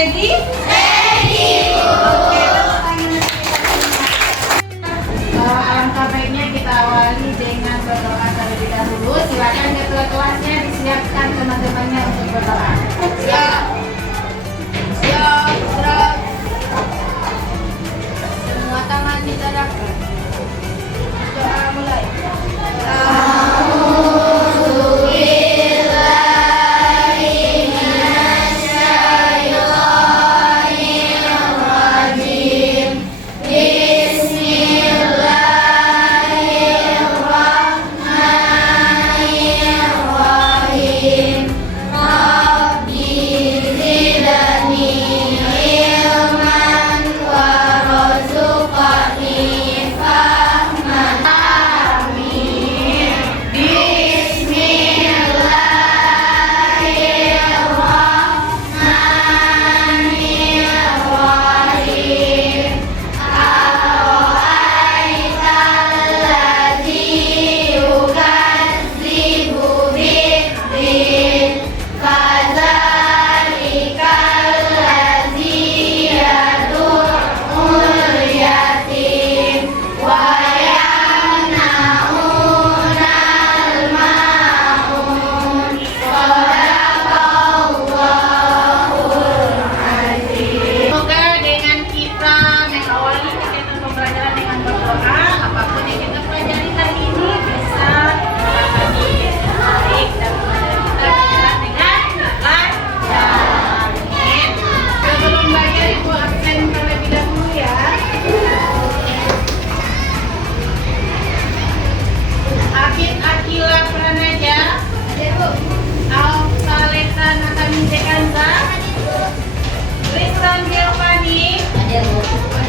ready? Ready. Oke, tepuk tangan. Alangkah baiknya kita awali dengan berdoa terlebih dahulu. Silakan ketua kelasnya disiapkan teman-temannya untuk berdoa. Siap. Siap. Siap. Semua tangan diterapkan. Doa mulai.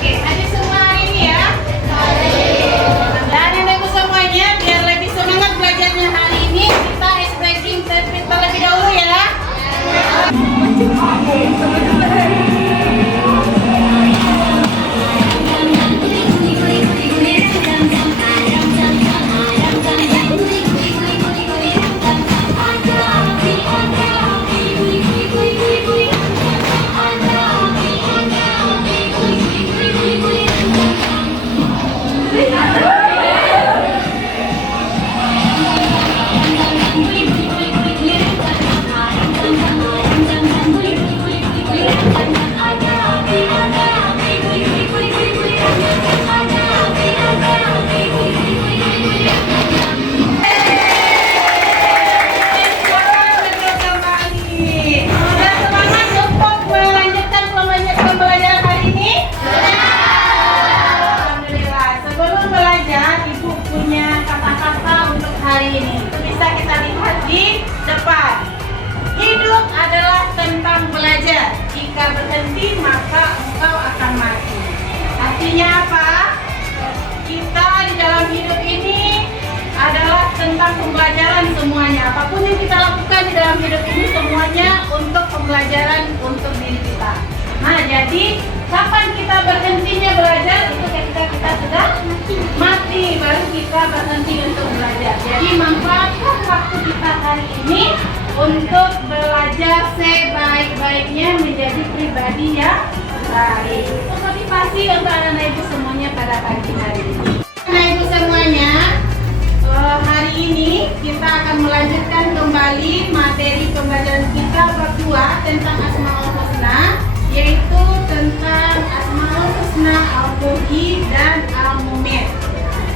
Oke, hadir semua hari ini ya. Dan Ibu semuanya, biar lebih semangat belajarnya hari ini, kita expressing terlebih dahulu ya. Hidup adalah tentang belajar. Jika berhenti maka engkau akan mati. Artinya apa? Kita di dalam hidup ini adalah tentang pembelajaran semuanya. Apapun yang kita lakukan di dalam hidup ini semuanya untuk pembelajaran untuk diri kita. Nah, jadi kapan kita berhentinya belajar? Itu ketika kita sudah mati, baru kita berhenti untuk belajar. Jadi manfaatkan waktu kita hari ini untuk belajar sebaik-baiknya menjadi pribadi yang baik. Itu motivasi untuk anak-anak ibu semuanya pada pagi hari ini. Anak ibu semuanya, hari ini kita akan melanjutkan kembali materi pembelajaran kita bab 2 tentang Asmaul Husna, yaitu tentang Asmaul Husna Al-Muhyi dan Al-Mu'min.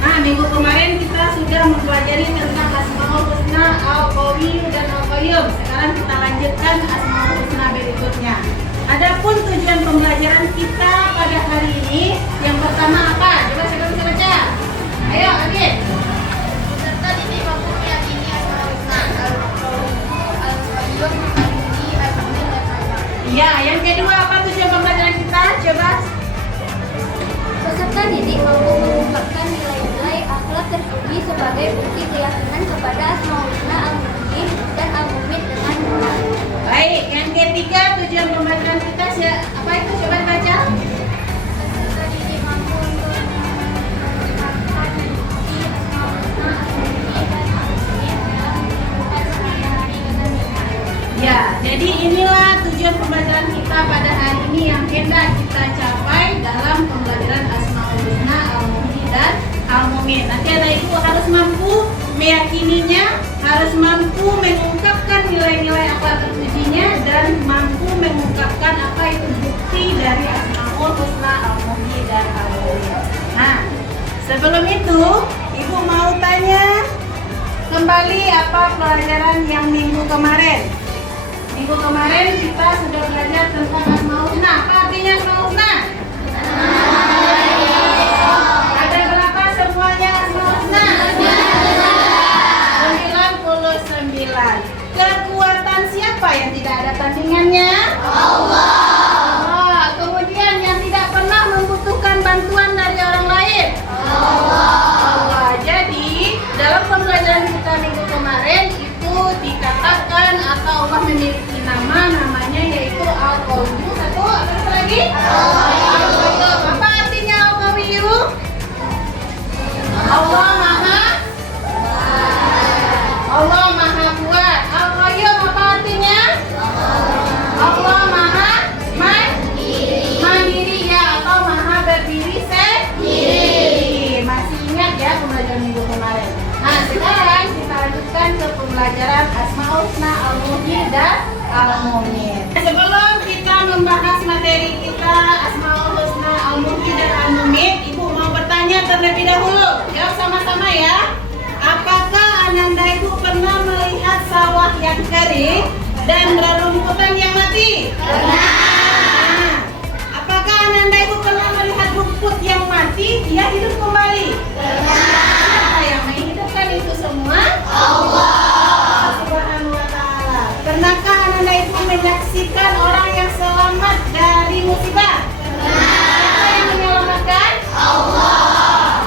Nah, minggu kemarin kita sudah mempelajari tentang Asmaul Husna Al-Qawi dan Al-Qayyum. Sekarang kita lanjutkan Asmaul Husna berikutnya. Adapun tujuan pembelajaran kita pada hari ini, yang pertama apa? Coba siapa bisa baca? Ayo, Adit. Serta didik mampu meyakini Asmaul Husna Al-Qayyum, Al-Muhyi, Al-Mu'min, dan Al-Mu'min. Ya, yang kedua apa tujuan pembelajaran kita? Coba. Peserta didik mampu mengungkapkan nilai-nilai akhlak terpuji sebagai bukti keyakinan kepada Asmaul Husna Al-Muhyi dan Al-Mu'min dengan benar. Baik, yang ketiga tujuan pembelajaran kita apa itu? Coba baca. Peserta didik mampu untuk mengungkapkan bukti Asmaul Husna Al-Muhyi dan Al-Mu'min dalam kehidupan sehari-hari dengan benar. Ya, Jadi inilah tujuan pembelajaran kita pada hari ini yang hendak kita capai dalam pembelajaran Asmaul Husna, Al-Muhyi dan Al-Mumin. Nanti anak ibu harus mampu meyakininya, harus mampu mengungkapkan nilai-nilai akhlak terpujinya, dan mampu mengungkapkan apa itu bukti dari Asmaul Husna, Al-Muhyi dan Al-Mumin. Nah, sebelum itu ibu mau tanya kembali apa pelajaran yang minggu kemarin. Minggu kemarin kita sudah belajar tentang Asmaul Husna. Apa artinya Asmaul Husna? Ada berapa semuanya Asmaul Husna? 99. Kekuatan siapa yang tidak ada tandingannya? Allah. Kemudian yang tidak pernah membutuhkan bantuan dari orang lain? Allah. Jadi dalam pembelajaran kita minggu kemarin itu dikatakan atau Allah memiliki namanya yaitu Al-Qawiyyu. Satu, apa lagi? Al-Qawiyyu. Apa artinya Al-Qawiyyu? Allah Maha kuat. Al-Qawiyyu apa artinya? Allah Maha mandiri ya, atau Maha berdiri sendiri. Masih ingat ya pembelajaran minggu kemarin? Nah, sekarang kita lanjutkan ke pembelajaran Asmaul Husna, Al-Muhyi dan Al-Mumin. Sebelum kita membahas materi kita Asmaul Husna, Al-Muhyi dan Al-Mumin, ibu mau bertanya terlebih dahulu. Jawab sama-sama ya. Apakah Ananda ibu pernah melihat sawah yang kering dan rerumputan yang mati? Pernah. Apakah Ananda ibu pernah melihat rumput yang mati dia hidup kembali? Pernah. Yang menghidupkan itu semua Allah Subhanahu wa Ta'ala. Pernahkah Ananda ibu menyaksikan orang yang selamat dari musibah? Pernah. Siapa yang menyelamatkan? Allah.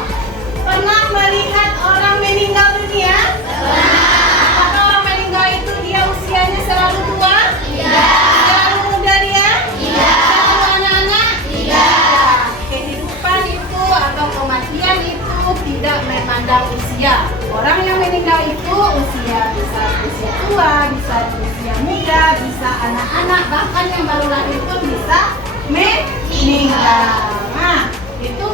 Pernah melihat orang meninggal dunia? Pernah. Apakah orang meninggal itu dia usianya selalu tua? Tidak. Selalu muda dia? Tidak. Selalu anak-anak? Tidak. Kehidupan itu atau kematian itu tidak memandang usia. Orang yang meninggal itu usia bisa usia tua, bisa usia muda, bisa anak-anak, bahkan yang baru lahir pun bisa meninggal. Nah, itu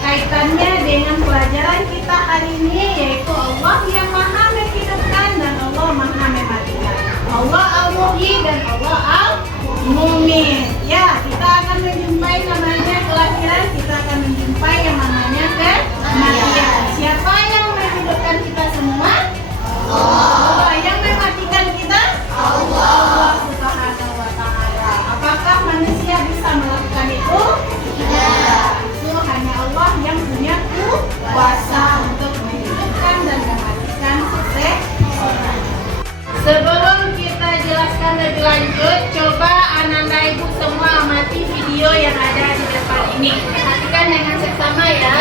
kaitannya dengan pelajaran kita hari ini, yaitu Allah yang Maha menghidupkan dan Allah Maha mematikan. Allah Al-Muhyi dan Allah Al-Mumin. Ya, kita akan menjumpai namanya kelahiran, kita akan menjumpai yang namanya kematian. Siapa yang menghidupkan kita semua? Allah. Yang mematikan kita? Allah Subhanahu wa Ta'ala. Apakah manusia bisa melakukan itu? Tidak. Itu hanya Allah yang punya kuasa untuk menghidupkan dan mematikan seseorang. Sebelum kita jelaskan lebih lanjut, coba Ananda ibu semua amati video yang ada di depan ini. Perhatikan dengan seksama ya.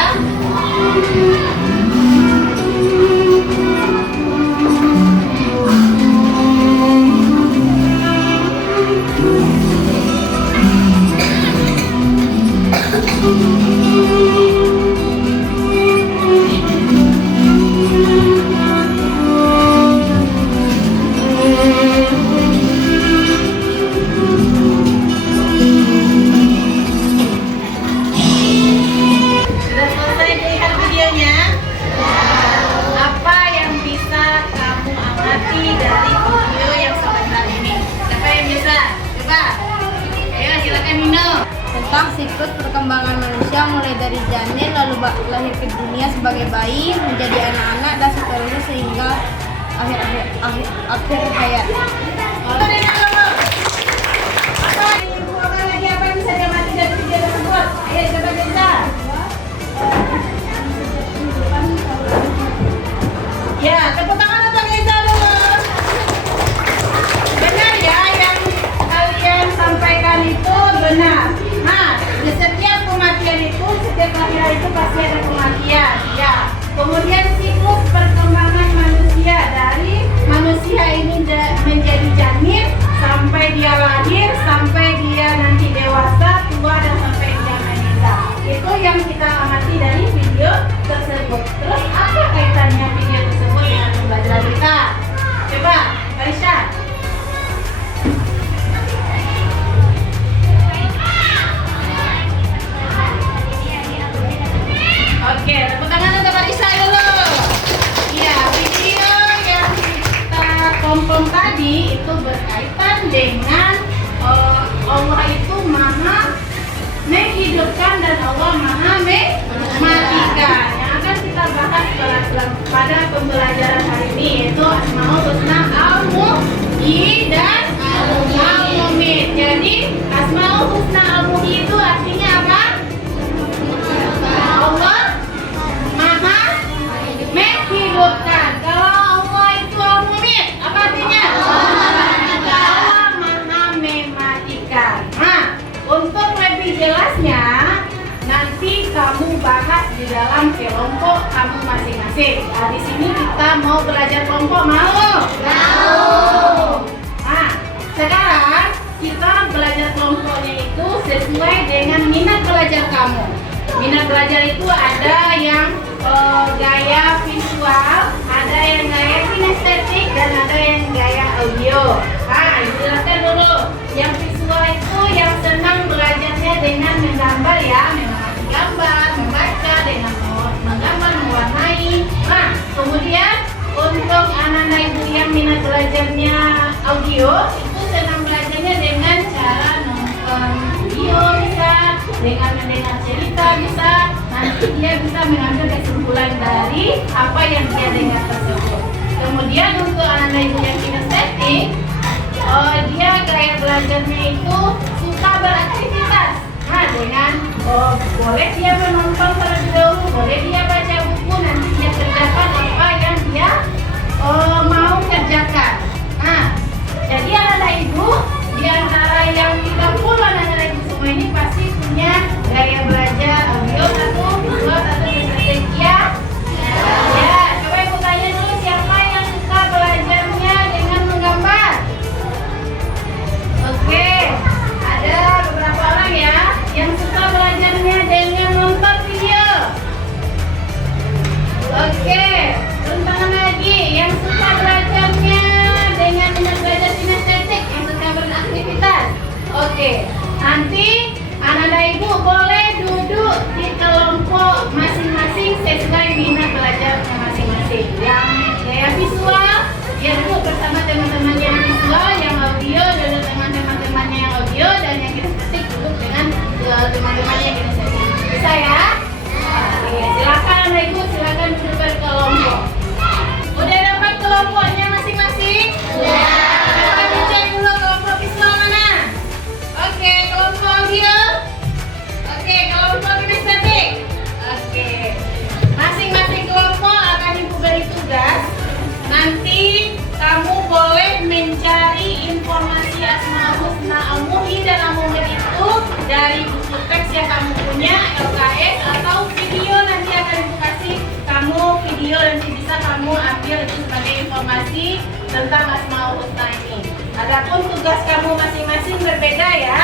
Tentang siklus perkembangan manusia mulai dari janin lalu lahir ke dunia sebagai bayi, menjadi anak-anak dan seterusnya sehingga akhir hayat. Apa yang bisa diamati dari video tersebut? Ayo coba cerita. Ya, tepuk tangan untuk Reza dulu. Benar ya yang kalian sampaikan itu benar. Nah, di setiap kematian itu, setiap kelahiran itu pasti ada kematian. Ya. Kemudian siklus perkembangan manusia dari manusia ini menjadi janin sampai dia lahir, sampai dia nanti dewasa, tua dan sampai dia meninggal. Itu yang kita amati dari video tersebut. Terus apa kaitannya video tersebut dengan pembelajaran kita? Coba, Karisha. kelompok tadi itu berkaitan dengan Allah itu maha menghidupkan dan Allah maha mematikan. Yang akan kita bahas pada pembelajaran hari ini yaitu Asmaul Husna Al-Muhyi dan Al-Mumit. Jadi Asmaul Husna Al-Muhyi itu artinya apa? Allah maha menghidupkan. Kalau Allah itu Al-Mumit, apa artinya? Allah maha mematikan. Nah, untuk lebih jelasnya nanti kamu bahas di dalam kelompok kamu masing-masing. Nah, di sini kita mau belajar kelompok, mau? Nah, sekarang kita belajar kelompoknya itu sesuai dengan minat belajar kamu. Minat belajar itu ada yang gaya visual, ada yang gaya kinestetik, dan ada yang gaya audio. Nah, jelaskan dulu. Yang visual itu yang senang belajarnya dengan menggambar ya, mengamati gambar, membaca dengan menggambar, mewarnai. Nah, kemudian untuk anak-anak ibu yang minat belajarnya audio, itu senang belajarnya dengan cara nonton video bisa, dengan mendengar cerita bisa. Nanti dia bisa mengambil kesimpulan dari apa yang dia dengar tersebut. Kemudian untuk anak-anak ibu yang kinestetik, dia gaya belajarnya itu suka beraktivitas. Nah, dengan boleh dia menonton terlebih dahulu, boleh dia baca buku, nanti dia kerjakan apa yang dia mau kerjakan. Nah, jadi anak-anak ibu di antara yang 30 anak-anak ibu semua ini pasti punya gaya belajar audio satu, visual satu, kinestetik ya. Ya, coba ibu tanya dulu siapa yang suka belajarnya dengan menggambar. Oke, ada beberapa orang ya yang suka belajarnya dengan nonton video. Oke, tantangan lagi yang suka belajarnya dengan belajar kinestetik, yang suka beraktivitas. Oke, nanti anak-anak ibu boleh duduk di kelompok masing-masing sesuai minat belajarnya masing-masing. Yang gaya visual, dia duduk bersama teman-temannya yang visual, yang audio duduk dengan teman-temannya yang audio, dan yang kinestetik duduk dengan teman-temannya yang kinestetik. Bisa ya? Oke, silakan anak ibu, silakan duduk berkelompok. Udah dapat kelompoknya masing-masing? Sudah. Kita dicek dulu kelompok visual mana? Oke, kelompok audio. Oke, kelompok kinestetik. Oke, masing-masing kelompok akan ibu beri tugas. Nanti kamu boleh mencari informasi Asmaul Husna Al-Muhyi dan Al-Mumit itu dari buku teks yang kamu punya, LKS, atau video. Nanti akan ibu kasih kamu video, nanti bisa kamu ambil itu sebagai informasi tentang Asmaul Husna ini. Adapun tugas kamu masing-masing berbeda ya.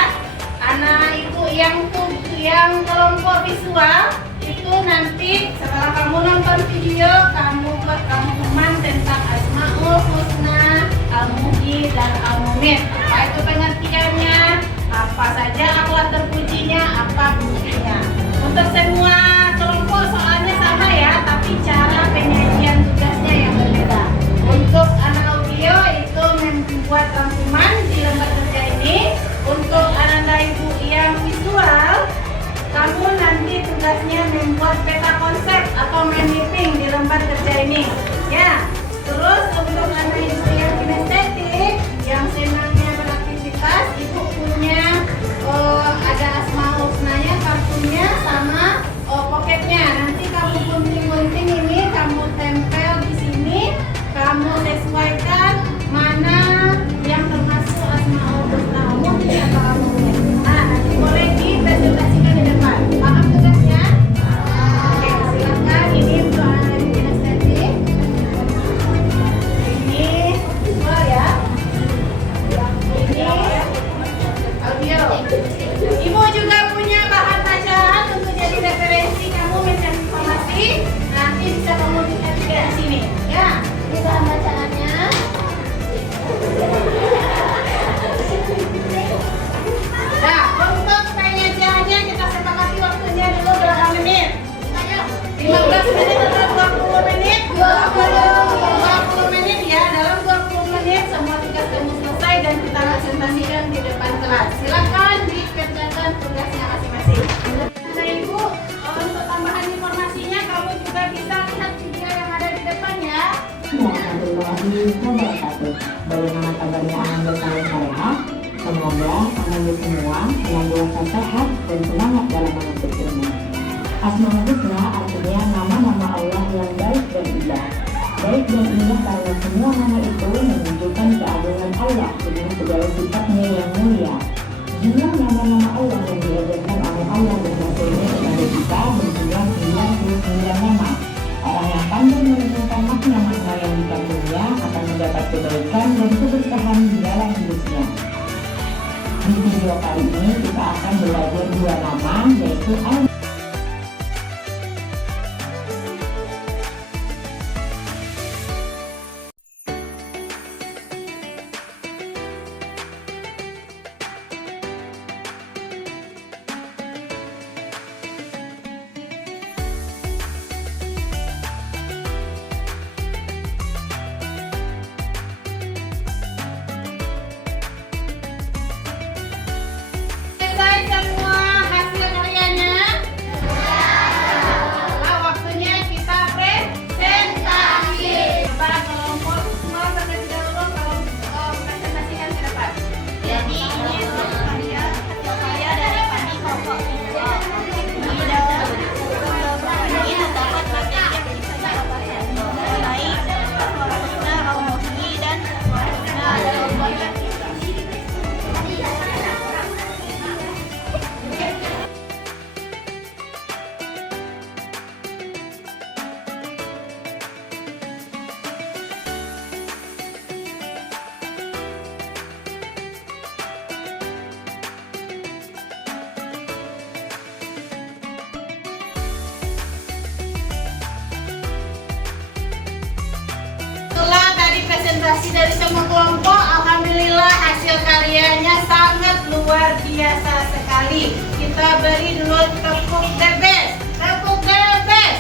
Anak ibu yang kelompok visual itu nanti setelah kamu nonton video, kamu buat rangkuman tentang Asmaul Husna Al-Muhyi dan Al-Mumit. Apa itu pengertiannya, apa saja akhlak terpujinya, apa buktinya. Untuk semua kelompok soalnya sama ya, tapi cara penyajian tugasnya yang berbeda. Untuk anak audio itu membuat rangkuman di lembar kerja ini. Untuk anak ibu yang visual, kamu nanti tugasnya membuat peta konsep atau mind mapping di lembar kerja ini ya. Terus untuk anak ibu yang kinestetik, yang senangnya beraktivitas, ibu punya ada Asmaul Husnanya, kartunya sama poketnya. Nanti kamu gunting-gunting ini di depan kelas. Silakan dikerjakan tugasnya masing-masing. Nah Ibu, untuk tambahan informasinya kamu juga bisa lihat video yang ada di depan ya. Warahmatullahi wabarakatuh. Bagaimana kabarnya anak kalian Korea? Semoga anak semua senantiasa sehat dan semangat dalam menuntut ilmu. Asmaul Husna artinya nama-nama Allah yang baik dan indah. Baik dan indah karena semua nama itu menunjukkan keagungan Allah dengan segala sifatnya yang mulia. Jumlah nama-nama Allah yang diajarkan oleh Allah dan Rasulnya kepada kita berjumlah 99 nama. Orang yang pandai merenungkan makna-makna yang dikandungnya akan mendapat kebaikan dan keberkahan di dalam hidupnya. Di video kali ini kita akan belajar dua nama, yaitu Selesai semua hasil karyanya? Nah, waktunya kita presentasi. Para kelompok semua terlebih dahulu kalau presentasikan ke depan. Jadi ini untuk karya dari Pani kelompok ini dapat materi yang bisa didapatkan mengenai Al-Husna, Al-Muhyi dan Al-Husna. Setelah tadi presentasi dari semua kelompok, alhamdulillah hasil karyanya sangat luar biasa sekali. Kita beri dulu tepuk the best. Tepuk the best.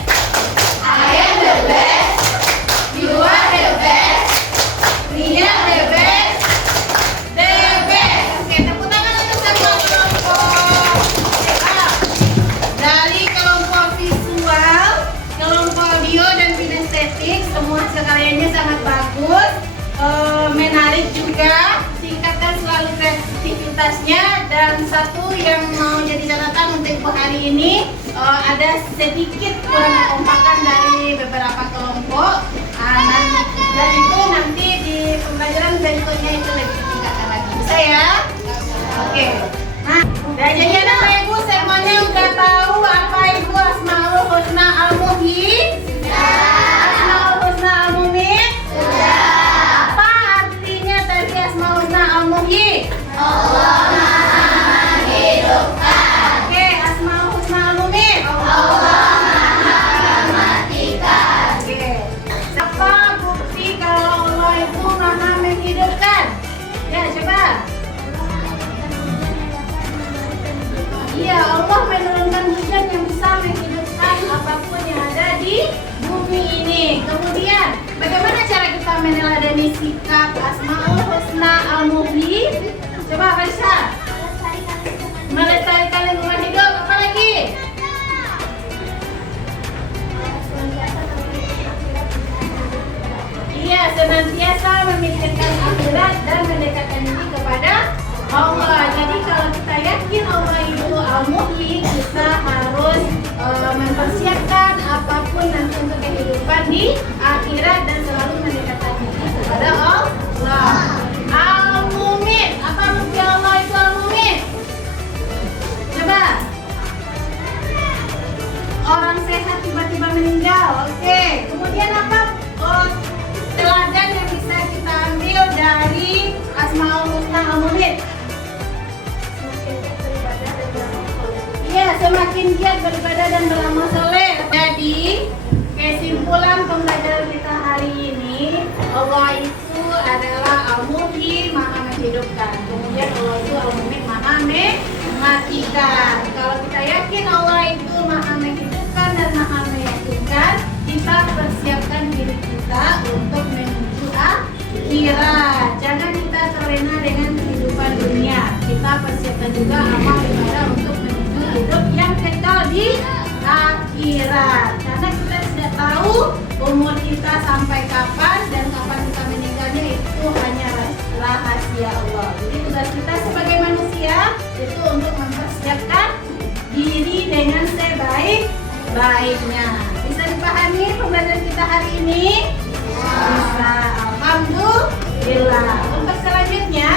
I am the best. You are the best. We are the best. The best. Oke, tepuk tangan untuk semua kelompok. Dari kelompok visual, kelompok audio dan kinestetik, semua hasil karyanya sangat bagus, menarik juga, tingkatkan selalu kreativitasnya. Dan satu yang mau jadi catatan untuk Ibu hari ini, ada sedikit kurang kekompakan dari beberapa kelompok, dan itu nanti di pembelajaran berikutnya itu lebih ditingkatkan lagi, bisa ya? Oke. Nah, dan jadi anak Ibu semuanya udah tahu apa itu Asmaul Husna Al-Muhyi? Asmaul Husna Al-Muhyi? Apa artinya tadi Asmaul Husna Al-Muhyi? Allah Maha menghidupkan. Oke, Asmaul Husna Al-Muhyi? Allah Maha mematikan. Oke. Apa bukti kalau Allah itu Maha menghidupkan? Ya, coba. Iya, Allah menurunkan hujan yang bisa menghidupkan apapun yang ada di bumi ini. Kemudian, bagaimana cara kita meneladani sikap Asmaul Husna Al-Muhyi? Coba Faisal. Melestarikan lingkungan hidup. Apa lagi? Iya, senantiasa memikirkan akhirat dan mendekatkan diri kepada Allah. Jadi kalau kita yakin Allah itu Al-Muhyi, kita harus mempersiapkan apapun nanti untuk kehidupan di akhirat dan selalu mendekatkan diri kepada Allah. Al-Mumit, apa bukti Allah itu Al-Mumit? Coba. Orang sehat tiba-tiba meninggal. Oke. Kemudian apa? Teladan yang bisa kita ambil dari Asmaul Husna Al-Muhyi. Iya, semakin giat beribadah dan beramal soleh. Jadi, kesimpulan pembelajaran kita hari ini, Allah itu adalah Al-Muhyi, Maha menghidupkan. Kemudian Allah itu Al-Muhyi, Maha mematikan. Kalau kita yakin Allah itu Maha menghidupkan dan Maha meyakinkan, kita persiapkan diri kita untuk menuju akhirat. Jangan kita terlena dengan kehidupan dunia. persiapkan juga amal ibadah untuk menuju hidup yang kekal di akhirat. Karena kita tidak tahu umur kita sampai kapan dan kapan kita meninggalnya, itu hanya rahasia Allah. Jadi tugas kita sebagai manusia itu untuk mempersiapkan diri dengan sebaik-baiknya. Bisa dipahami pembelajaran kita hari ini? Bisa. Alhamdulillah. Untuk selanjutnya,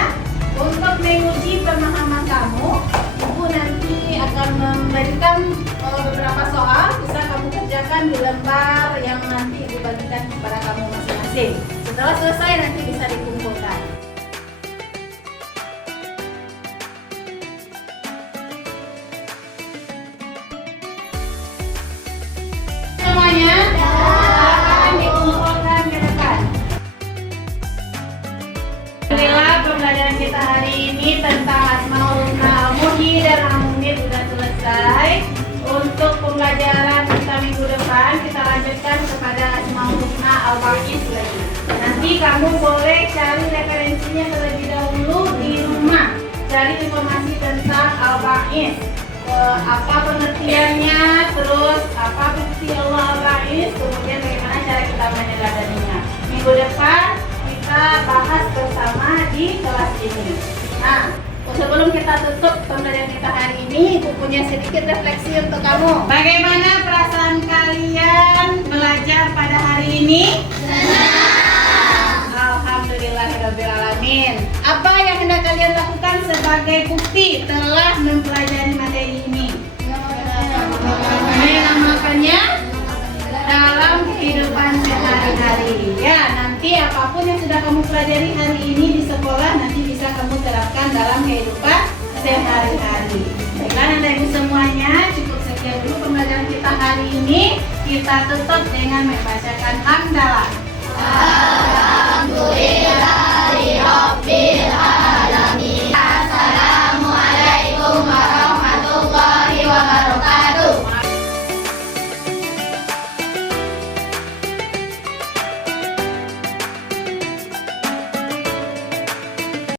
untuk menguji pemahaman kamu, Ibu nanti akan memberikan beberapa soal. Bisa kamu kerjakan di lembar yang nanti Ibu bagikan kepada kamu masing-masing. Setelah selesai nanti bisa dikumpulkan. Semuanya akan dikumpulkan ke depan. Alhamdulillah, pembelajaran kita hari ini tentang Asmaul Husna Al-Muhyi dan Al-Mumit sudah selesai. Untuk pembelajaran kita minggu depan, kita lanjutkan kepada Asmaul Husna Al-Baqis lagi. Nanti kamu boleh cari referensinya terlebih dahulu di rumah. Cari informasi tentang Al-Baqis. Apa pengertiannya, terus apa bukti Allah Al-Baqis, kemudian bagaimana cara kita meneladaninya. Minggu depan kita bahas bersama di kelas ini. Nah, sebelum kita tutup pembelajaran kita hari ini, Ibu punya sedikit refleksi untuk kamu. Bagaimana perasaan kalian belajar pada hari ini? Senang. Alhamdulillahirrabbilalamin. Apa yang hendak kalian lakukan sebagai bukti telah mempelajari materi ini? Mengamalkannya dalam kehidupan sehari-hari. Ya, nanti apapun yang sudah kamu pelajari hari ini di sekolah, nanti bisa kamu terapkan dalam kehidupan sehari-hari. Baiklah, Anda Ibu semuanya, cukup sekian dulu pembelajaran kita hari ini. Kita tutup dengan membacakan hamdalah. Alhamdulillah.